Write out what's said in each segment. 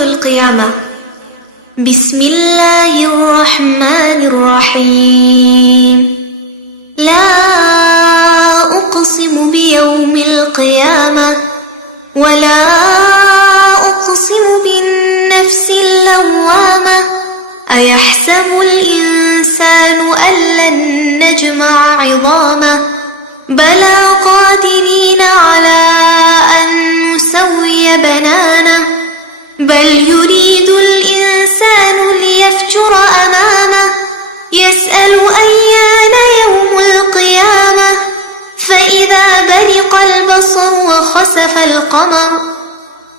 القيامة. بسم الله الرحمن الرحيم. لا أقسم بيوم القيامة ولا أقسم بالنفس اللوامة أيحسب الإنسان أن لن نجمع عظامه بلى قادرين على أن نسوي بنانه بل يريد الإنسان ليفجر أمامه يسأل أيان يوم القيامة فإذا برق البصر وخسف القمر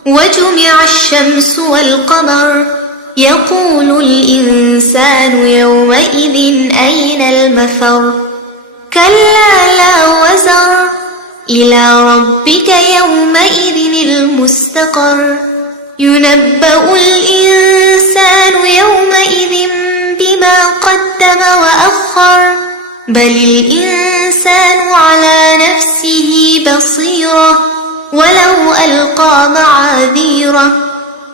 وجمع الشمس والقمر يقول الإنسان يومئذ أين المفر كلا لا وزر إلى ربك يومئذ المستقر ينبأ الإنسان يومئذ بما قدم وأخر بل الإنسان على نفسه بصيرة ولو ألقى معاذيره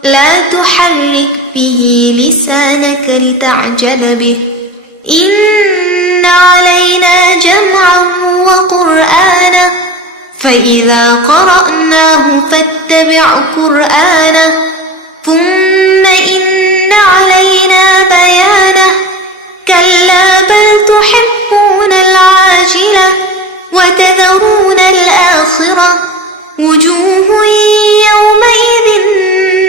لا تحرك به لسانك لتعجل به إن علينا جمعه وقرآنه فإذا قرأناه فاتبع قرآنه ثم إن علينا بيانه كلا بل تحبون العاجلة وتذرون الآخرة وجوه يومئذ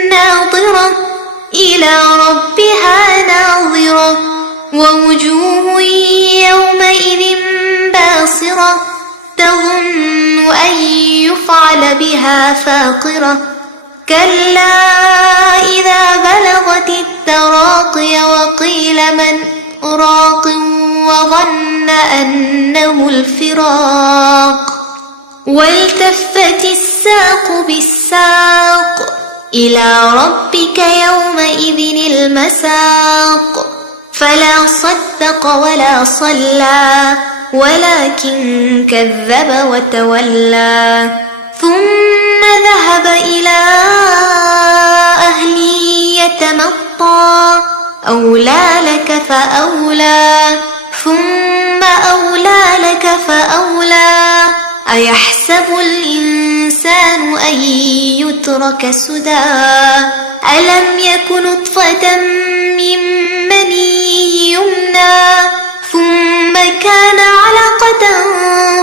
ناظرة إلى ربها ناظرة ووجوه يومئذ باصرة تظن أن يفعل بها فاقرة كلا إذا بلغت التراقي وقيل من راق وظن أنه الفراق والتفت الساق بالساق إلى ربك يومئذ المساق فلا صدق ولا صلى ولكن كذب وتولى ثم ذهب إلى أهله يتمطى أولى لك فأولى ثم أولى لك فأولى أيحسب الإنسان أن يترك سدى ألم يك نطفة من مني يمنى ثم كان علقة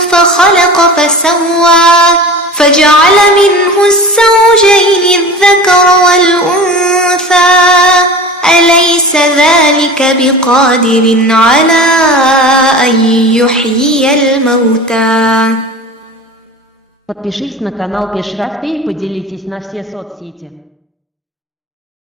فخلق فسوى فجعل منه الزوجين الذكر والأنثى أليس ذلك بقادر على أن يحيي الموتى. Подпишись на канал Пеш Рафи и поделитесь на все соцсети.